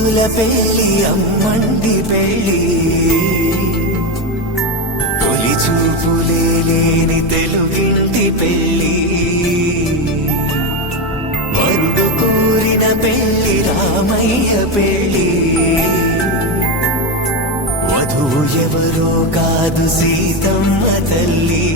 రోజుల పెళ్లి అమ్మంటి పెళ్లి తొలి చూపులే లేని తెలుగింటి పెళ్లి వరుడు కోరిన పెళ్లి రామయ్య పెళ్లి వధువు ఎవరో కాదు సీతమ్మ తల్లి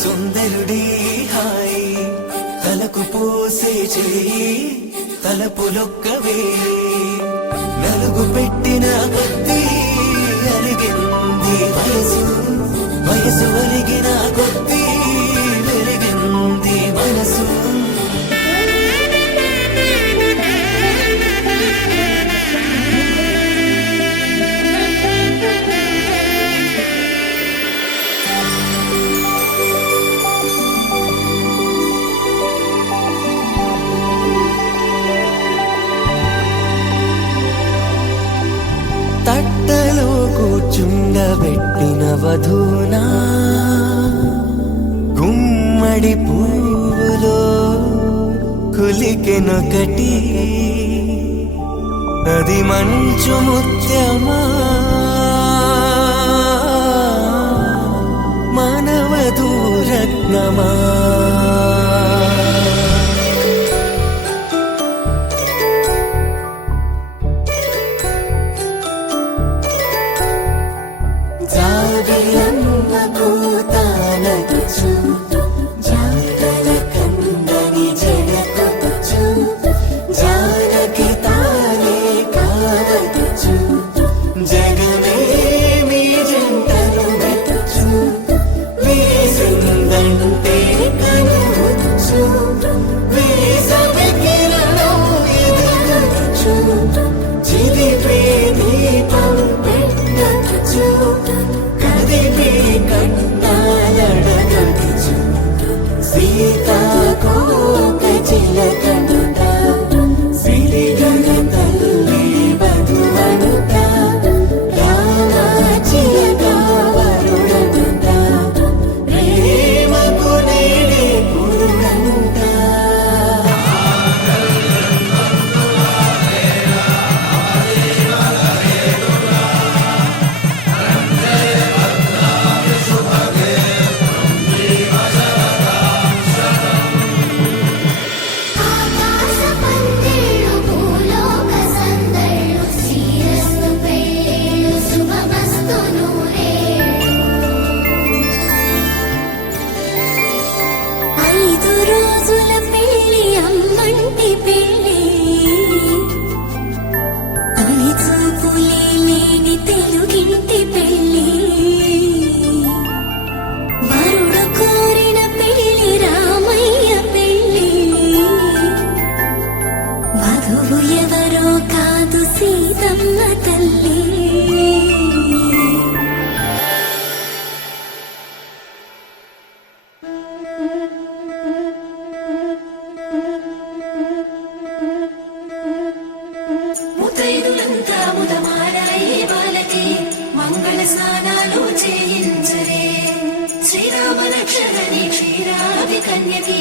సుందరుడి హాయి తలకు పోసే చేయి తలపులొక్కవే నలుగు పెట్టిన కొద్దీ అలిగింది వయసు వయసు ఒలిగిన కొద్దీ వెలిగింది మనసు తట్టలో కూర్చుండబెట్టిన వధూనా గుమ్మడి పువ్వులో కులికెనొకటి అది మంచు ముత్యమా మానవధూరత్నమా మంగళ స్నానాలు చేయించరే శ్రీరామలక్ష్మణని క్షీరావి కన్యకి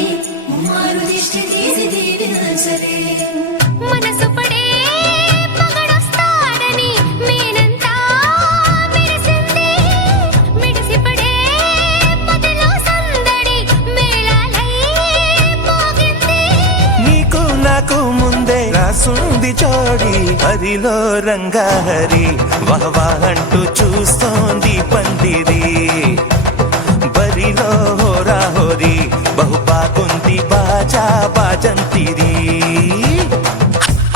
ముమ్మారు దిష్టి తీసి దీవించరే మనసు పడే మగడ వస్తుంది జోడి హరిలో రంగాహరి వహవా అంటూ చూస్తోంది పందిరి బరిలో హోరా హోరి బహు బాగుంది బాజా బాజంతిరి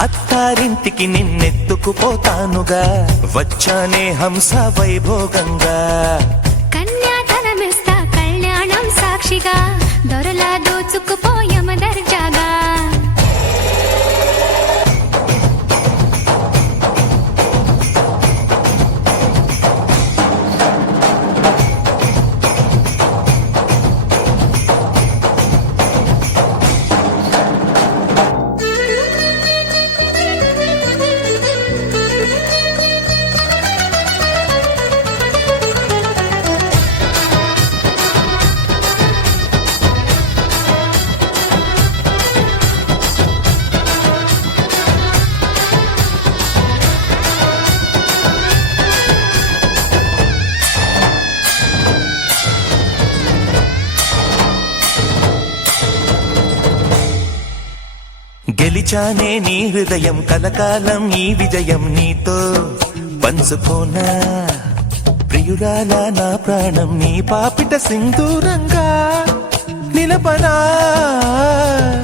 అత్తారింటికి నిన్నెత్తుకుపోతానుగా వచ్చానే హంస వైభోగంగా కన్యాధనమిస్తా కళ్యాణం సాక్షిగా దొరలా దోచుకుపోయమ దర్జాగా గెలిచానే నీ హృదయం కలకాలం ఈ విజయం నీతో పంచుకోనా ప్రియురాలా నా ప్రాణం నీ పాపిట సింధూరంగా నిలపనా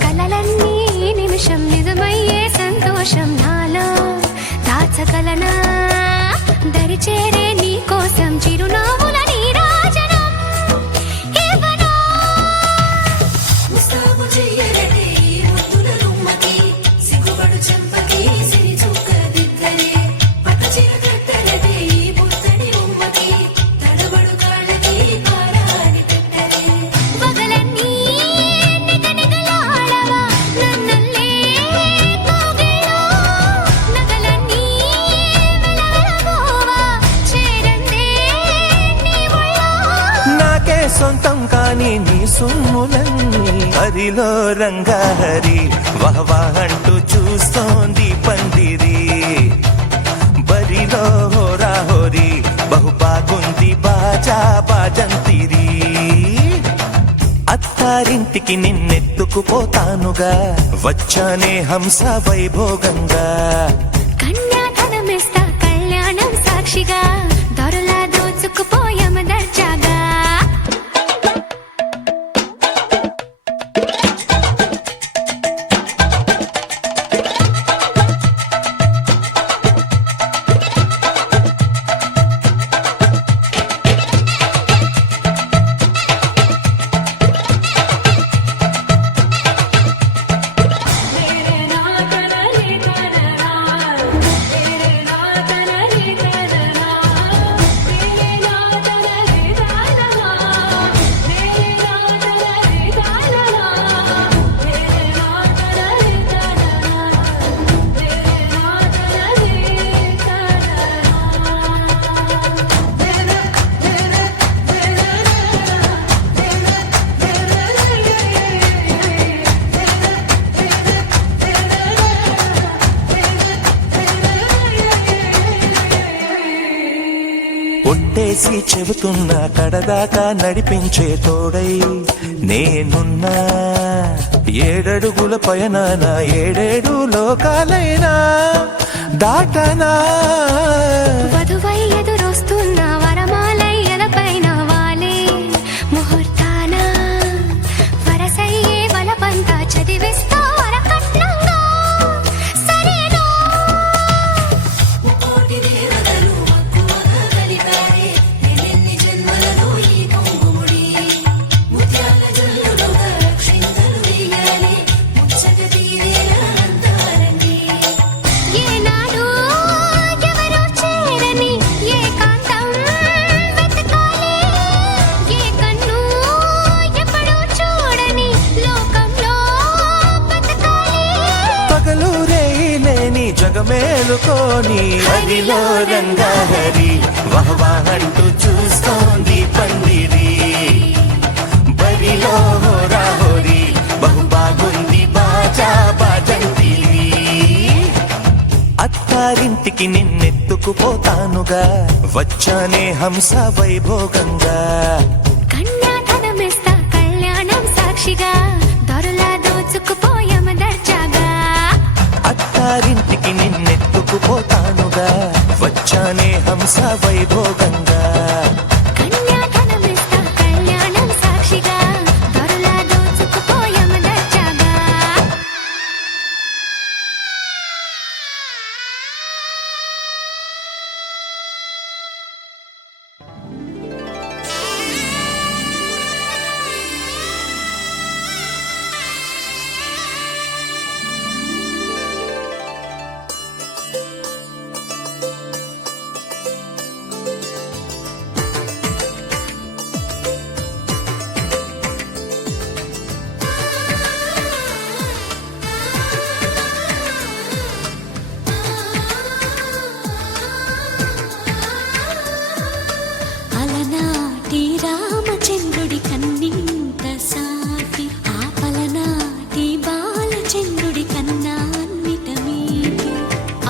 కలలన్నీ నిమిషం నిజమయ్యే సంతోషం నాలో దాచగలనా దరిచేరే నీ కోసం చిరునవ్వుల నీరాజనం ఇవ్వనా ముస్తాబు చెయ్యరటే ఈ ముద్దుల గుమ్మకి సిగ్గుపడు చెంపకి సిరి చుక్క దిద్దరే పట్టుచీర కట్టరటే ఈ పుత్తడి గుమ్మకి తడబడు కాళ్ళకి పారాని పెట్టరే పగలన్నీ నిగనిగలాడవా నన్నల్లే కోగిలో నగలన్నీ వెలవెలబోవా చేరందే నీ ఒళ్ళో నాకే సొంతం కాని నీ సొమ్ములన్నీ హరిలో రంగాహరి వహవా అంటూ చూస్తోంది పందిరి బరిలో హోరా హోరి బహు బాగుంది బాజా బాజంతిరి అత్తారింటికి నిన్నెత్తుకుపోతానుగా వచ్చానే హంస వైభోగంగా కన్యాధనమిస్తా కళ్యాణం సాక్షిగా దొరలా దోచుకుపోయమ దర్జాగా ఒట్టేసి చెబుతున్నా కడదాకా నడిపించే తోడై నేనున్నా ఏడడుగుల పయనాన ఏడేడు లోకాలైనా దాటనా వధువై ఎదురొస్తున్న వరమాలయ్యలపైన వాలే ముహూర్తాన వరసయ్యే వలపంతా చదివిస్తా వరకట్నంగా సరేనా కోటి దేవతలు మక్కువగా కలిపారే ఎన్నెన్ని జన్మలలో ఈ కొంగుముడి ముత్యాల జల్లులుగా రక్షింతలు వేయాలి ముచ్చట తీరేలా అంతారండి ఏనాడు ఎవరో చేరని ఏకాంతం వెతకాలి ఏ కన్ను ఎప్పుడూ చూడని లోకంలో బతకాలి పగలు రేయిలేని జగమేలుకోని హరిలో రంగాహరి వహవా అంటూ చూస్తోంది పందిరి బరిలో హోరా హోరి బహు బాగుంది బాజా బాజంతిరి అత్తారింటికి నిన్నెత్తుకుపోతానుగా వచ్చానే హంస వైభోగంగా కన్యాధనమిస్తా కళ్యాణం సాక్షిగా దొరలా దోచుకుపోయమ దర్జాగా అత్తారి సాక్షిగా వచ్చానే హంస వైభోగంగా కన్యాధనమిస్తా కళ్యాణం సాక్షిగా దొరలా దోచుకుపోయాం దర్జాగా అలనాటి రామచంద్రుడి కన్నింత సాటి ఆపలనాటి బాలచంద్రుడి కన్నా అన్నిట మీటి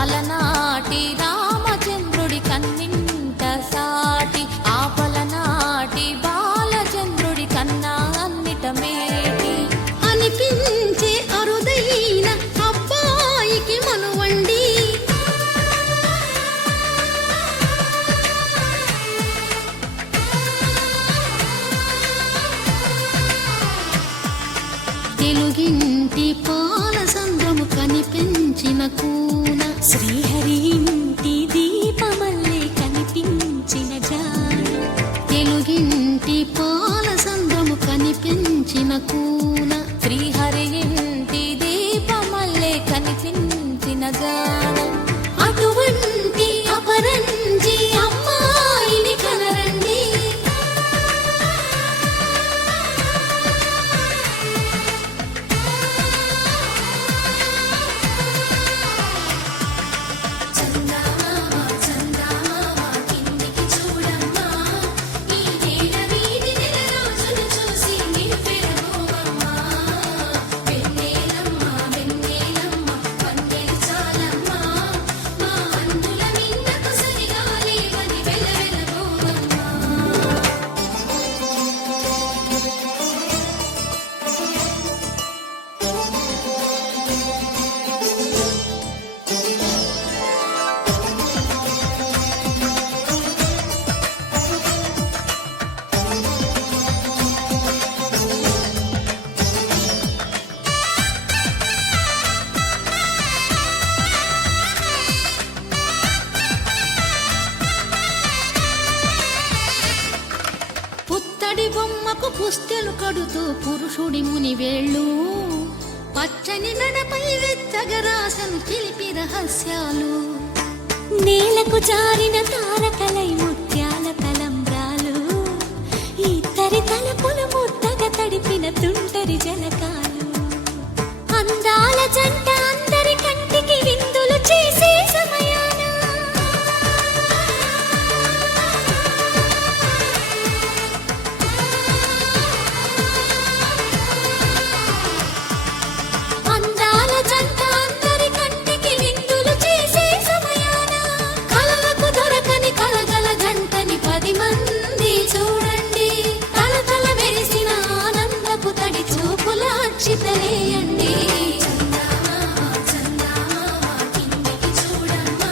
అలనాటి రామచంద్రుడి కన్నింట సాటి ఆపలనాటి బాలచంద్రుడి కన్నా అన్నిట మేటి అనిపించే అరుదైన అబ్బాయికి మనువండి తెలుగింటి పాల సంద్రము కనిపించిన కూన శ్రీహరి ఇంటి దీపమల్లే కనిపించిన జాన తెలుగింటి పాల సంద్రము కనిపించిన కూన శ్రీహరి ఇంటి దీపమల్లే కనిపించిన గానం అటువంటి అపరంజి అమ్మాయిని కనరండి కిందికి చూడమ్మా ఈ నేల వీధి నెల రోజులు చూసి నివ్వెరపోవమ్మా వెన్నెలమ్మ వెన్నెలమ్మ వన్నెలు చాలమ్మా మా అందుల మిన్నకు సరిగా లేవని వెలవెలబోవమ్మా పుత్తడి బొమ్మకు పుస్తెలు కడుతూ పురుషుడి ముని వేళ్ళు పచ్చని నడపై వెచ్చగరాసను చిలిపి రహస్యాలు నేలకు జారిన తారకలై ముత్యాల తలంబ్రాలు ఇద్దరి తలపులు ముద్దగా తడిపిన తుంటరి జలకాలు అందాల జంట అందరి కంటికి విందులు చేసే సమయాన అందాల జంట అందరి కంటికి విందులు చేసే సమయాన కలలకు దొరకని కలగల జంటని 10 మంది చూడండి తలతల మెరిసిన ఆనందపు తడి చూపుల అక్షితలేయండి కిందికి చూడమ్మా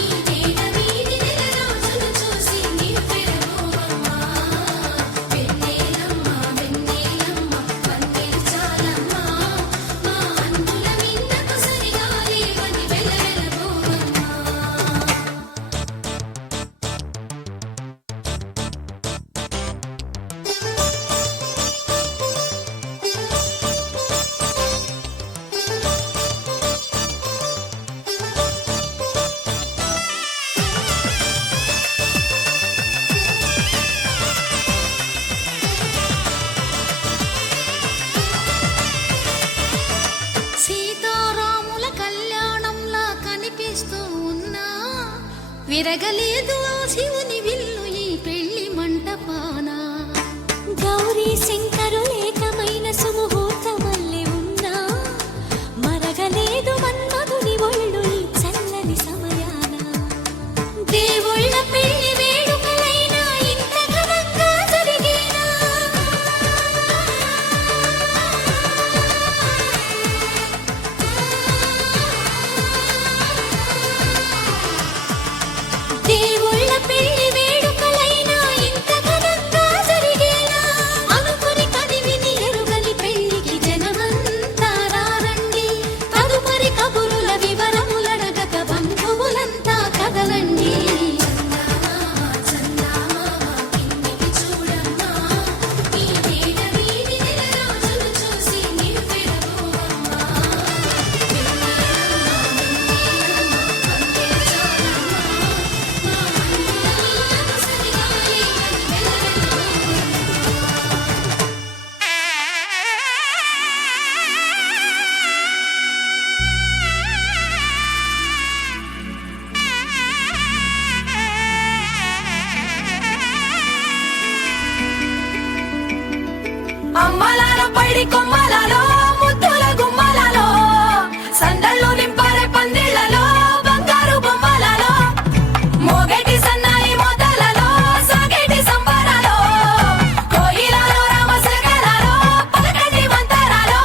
ఈ నేల వీధి నెల రోజులు చూసి నివ్వెరపోవమ్మా వెన్నెలమ్మ వెన్నెలమ్మ వన్నెలు చాలమ్మా మా అందుల మిన్నకు సరిగా లేవని వెలవెలబోవమ్మా సీతారాముల కళ్యాణంలా కనిపిస్తూ ఉన్నా విరగలేదు ఆ శివుని విల్లు ఈ పెళ్లి మంటపాన గౌరీ శంకరు ఏకమైన సుముహూర్తమల్లె ఉన్నా మరగలేదు మన్మధుని ఒళ్ళు ఈ చల్లని సమయాన దేవుళ్ళ పెళ్లి వేడుకలైనా ఇంత ఘనంగా జరిగేనా పైడి కొమ్మలలో ముద్దుల గుమ్మలలో సందళ్ళు నింపరే పందిళ్లలో బంగారు బొమ్మలలో మోగేటి సన్నాయి మొదలలో సాగేటి సంబరాలో కోయిలలో రామశేఖరాలో పలకటి మంతరాలో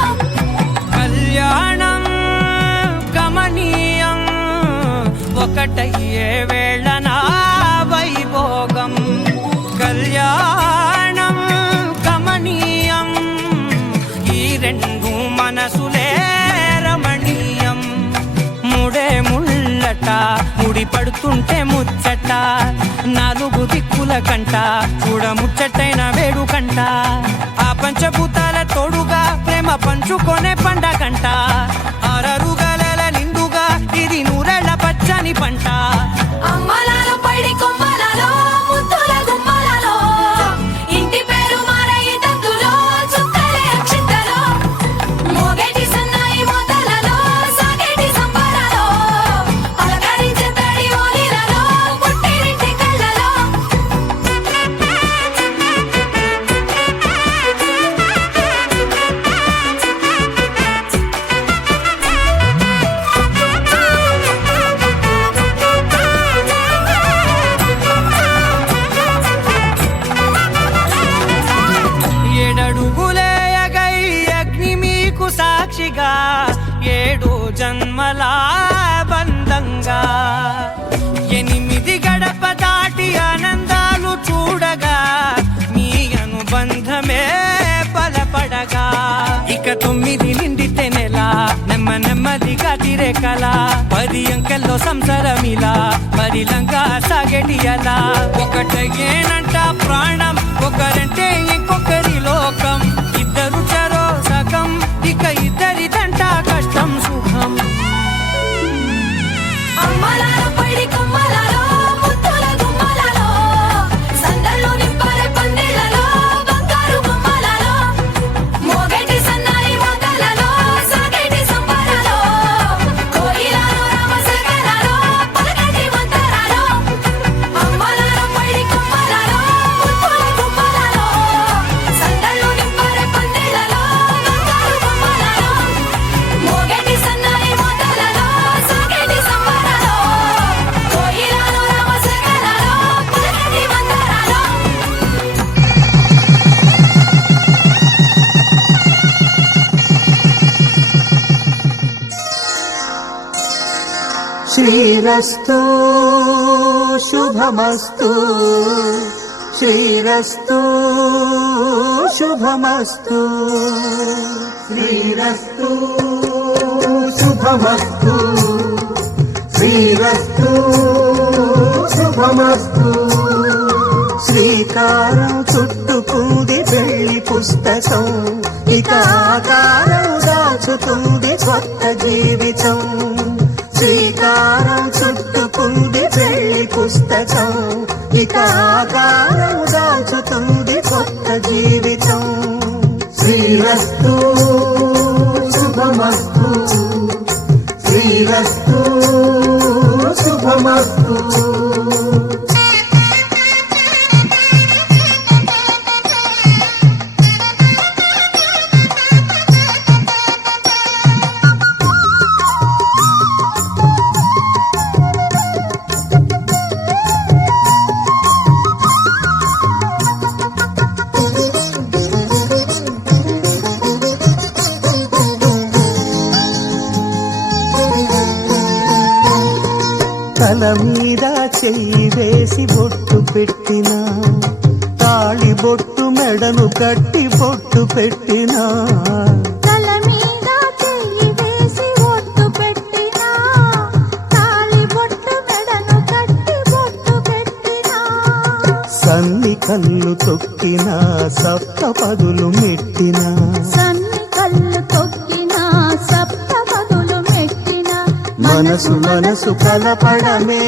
కళ్యాణం గమనీయం ఒకటయ్యే వేళ నా వైభోగం కళ్యాణం గమనీయం ఈ రెండు మనసులే రమణీయం ముడే ముళ్ళట ముడి పడుతుంటే ముచ్చట నాలుగు దిక్కుల కంట చూడ ముచ్చటైన వేడుకంట ఆ పంచభూతాల తోడుగా ప్రేమ పంచుకొనే పండగంట ఆరరుగల నిండుగా ఇది నూరెళ్ళ పచ్చని పంట అమ్మలాలో పైడి కొమ్మలలో ముద్దుల గుమ్మలలో ఇంటి పేరు మారయి తందులో చుక్కలే అక్షింతలో మోగేటి సన్నాయి మొదలలో సాగేటి సంబరాలో పలకరించే తడి ఓలిలలో పుట్టినింటి కళ్ళలో ఏడడుగులే ఎగై అగ్ని మీకు సాక్షిగా ఏడు జన్మల బంధంగా ఎనిమిది గడప దాటి ఆనందాలు చూడగా మీ అనుబంధమే బలపడగా ఇక 9 నిండితే నెల నెమ్మదిగా తిరేకల 10 అంకెల్లో సంసారమిలా పరిలంగా సాగేటియలా ఒకటేనంట ప్రాణం ఒకరంటే ఇంకొకరి లోకం ఇద్దరు చరో సగం ఇక ఇద్దరిదంట కష్టం సుఖం అమ్మలాలో పైడి కొమ్మలలో ముద్దుల గుమ్మలలో సందళ్ళు నింపరే పందిళ్లలో బంగారు బొమ్మలలో మోగేటి సన్నాయి మొదలలో సాగేటి సంబరాలో కోయిలలో రామశేఖరాలో పలకటి మంతరాలో అమ్మలాలో పైడి కొమ్మలలో ముద్దుల గుమ్మలలో సందళ్ళు నింపరే పందిళ్లలో బంగారు బొమ్మలలో మోగేటి సన్నాయి మొదలలో సాగేటి సంబరాలో కోయిలలో రామశేఖరాలో పలకటి మంతరాలో శ్రీరస్తు శుభమస్తు శ్రీరస్తు శుభమస్తు శ్రీరస్తు శుభమస్తు శ్రీరస్తు శుభమస్తు శ్రీకారం చుట్టుకుంది పెళ్లి పుస్తకం ఇక ఆకారం దాచుతుంది కొత్త జీవితం శ్రీకారం చుట్టుకుంది పెళ్లి పుస్తకం ఇక ఆకారం దాచుతుంది కొత్త జీవితం శ్రీరస్తు శుభమస్తు శ్రీరస్తు శుభమస్తు తల మీద చెయ్యి వేసి బొట్టు పెట్టినా తాళి బొట్టు మెడను కట్టి బొట్టు పెట్టినా తల మీద చెయ్యి వేసి ఒట్టు పెట్టినా తాళి బొట్టు మెడను కట్టి బొట్టు పెట్టినా సన్ని కళ్ళు తొక్కినా సప్త పదులు మెట్టినా సన్ని కళ్ళు తొక్కినా సప్త పదులు మెట్టినా మనసు మనసు కలపడమే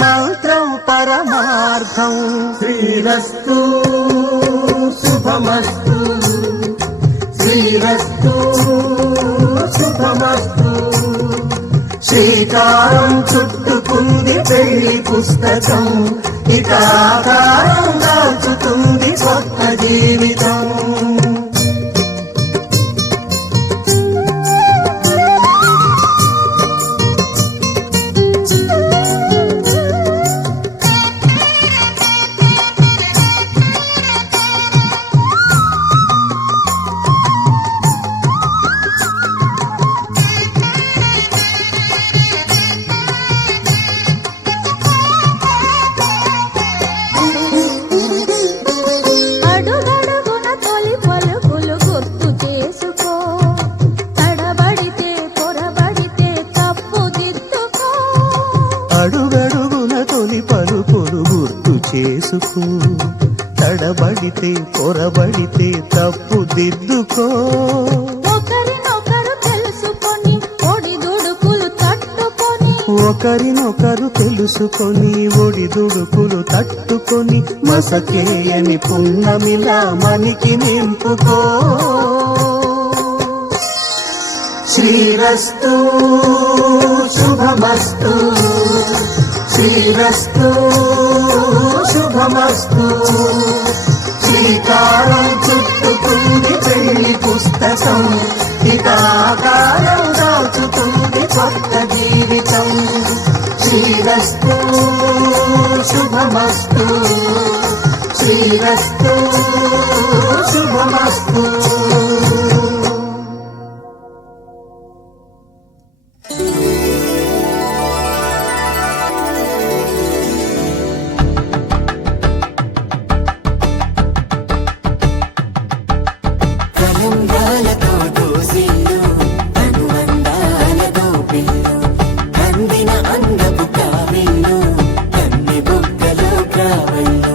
మంత్రం పరమార్థం శ్రీరస్తు శుభమస్తు శ్రీరస్తు శుభమస్తు శ్రీకారం చుట్టుకుంది పెళ్లి పుస్తకం ఇక ఆకారం దాచు దాచుతుంది స్వప్న జీవితం. అడుగడుగున తొలి పలుకులు గుర్తు చేసుకో, తడబడితే పొరబడితే తప్పు దిద్దుకో. అడుగడుగున తొలి పలుకులు గుర్తు చేసుకో, తడబడితే పొరబడితే తప్పు దిద్దుకో. ఒకరినొకరు తెలుసుకొని ఒడిదుడుకులు తట్టుకొని, ఒకరినొకరు తెలుసుకొని ఒడిదుడుకులు తట్టుకొని మసకేయని పున్నమిలా మనికి నింపుకో. శ్రీరస్తు శుభమస్తు, శ్రీరస్తు శుభమస్తు. శ్రీకారం చుట్టుకుంది పెళ్లి పుస్తకం, ఇక ఆకారం దాచుతుంది కొత్త జీవితం. శ్రీరస్తు శుభమస్తు, శ్రీరస్తు శుభమస్తు. కలంగాలతో దోసిల్లు అనువందాలతో పిల్లు అందిన అందపు కావిల్లు కన్ని బుగ్గలో కావళ్ళు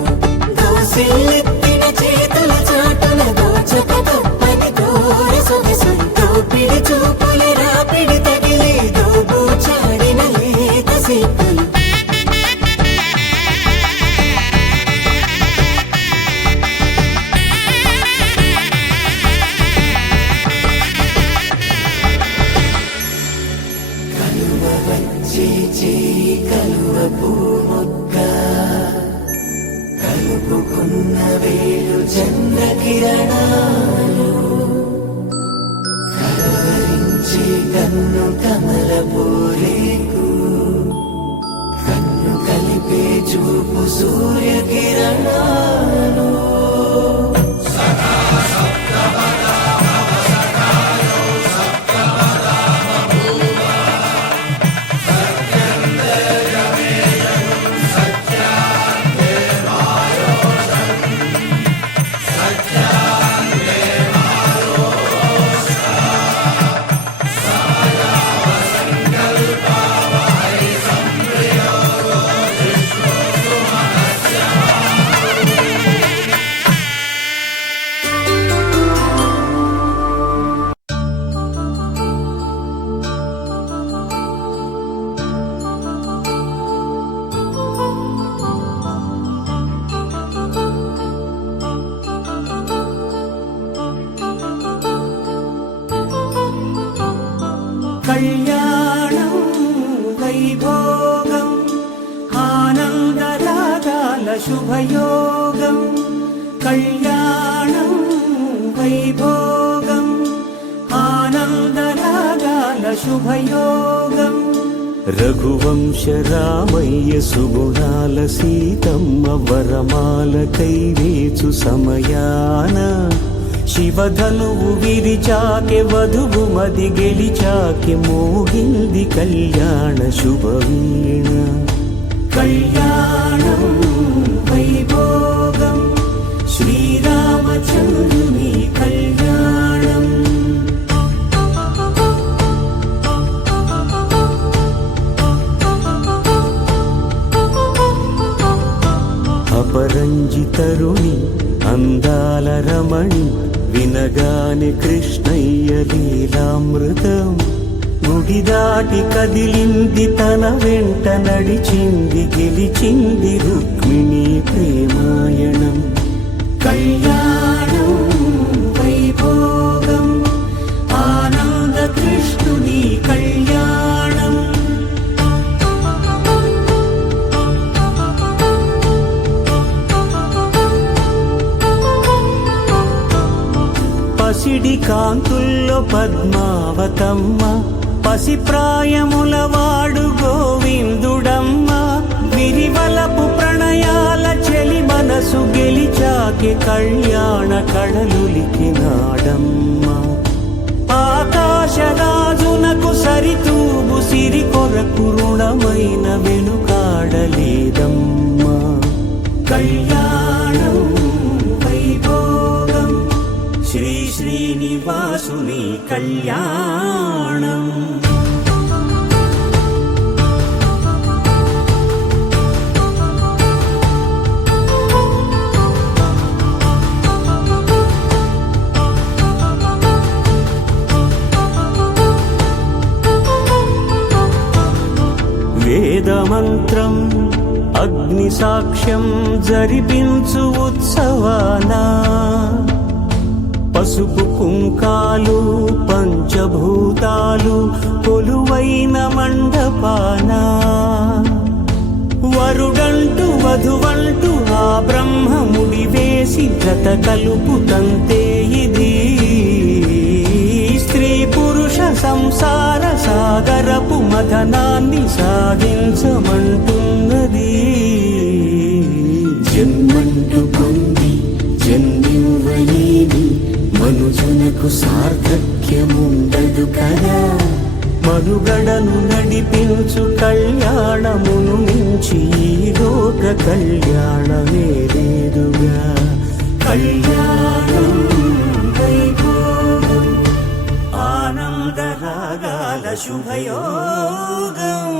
దోసిల్లెత్తిన చేతుల చాటున దోచక తప్పని దూర సొగసులు దోపిడి చూపుల రాపిడి తగిలి దోబూచాడిన లేత సీపులు కలువ పూముక్క కలుపుకున్న వేలు చంద్రకిరణాలు కలవరించి కన్ను కమల పూరేకు కన్ను కలిపే చూపు సూర్యకిరణాలు కళ్యాణం వైభోగం ఆనందరాగాల శుభయోగం. కళ్యాణం వైభోగం ఆనందరాగాల శుభయోగం. రఘువంశ రామయ్య సుగుణాల సీతమ్మ వరమాల కైవేచు సమయాన శివధనువు విరిచాకె వధువు మది గెలిచాకె మోగింది కళ్యాణ శుభవీణ. కళ్యాణం వైభోగం శ్రీరామచంద్రుని కళ్యాణం. అపరంజి తరుణి అందాల రమణి వినగానే కృష్ణయ్య లీలామృతం. గుడి దాటి కదిలింది తన వెంట నడిచింది గెలిచింది రుక్మిణి ప్రేమాయణం. కళ్యాణం వైభోగం ఆనంద కృష్ణుని కళ్యాణం. కాంతుల్లో పద్మావతమ్మ పసిప్రాయముల వాడు గోవిందుడమ్మ విరివలపు ప్రణయాల చెలి మనసు గెలిచాకి కళ్యాణ కళలులికినాడమ్మ ఆకాశరాజునకు సరితూగు సిరి కొరకు రుణమైన వెనుకాడలేదమ్మా కళ్యాణం వైభోగం శ్రీ శ్రీనివాసుని కళ్యాణం వేదమంత్రం అగ్ని సాక్ష్యం జరిపించు ఉత్సవాన పసుపు కుంకాలు పంచభూతాలు కొలువైన మండపాన వరుడంటూ వధువంటూ ఆ బ్రహ్మముడి వేసి జత కలుపుతంతే ఇది స్త్రీ పురుష సంసార సాగరపు మథనాన్ని సాగించమంటున్నది జన్మంటూ పొంది జన్మివ్వలేని మనుజునకు సార్థక్యముండదు కదా మనుగడను నడిపించు కళ్యాణమును మించి ఈ లోక కళ్యాణమే లేదుగా కళ్యాణం వైభోగం ఆనందరాగాల శుభయోగం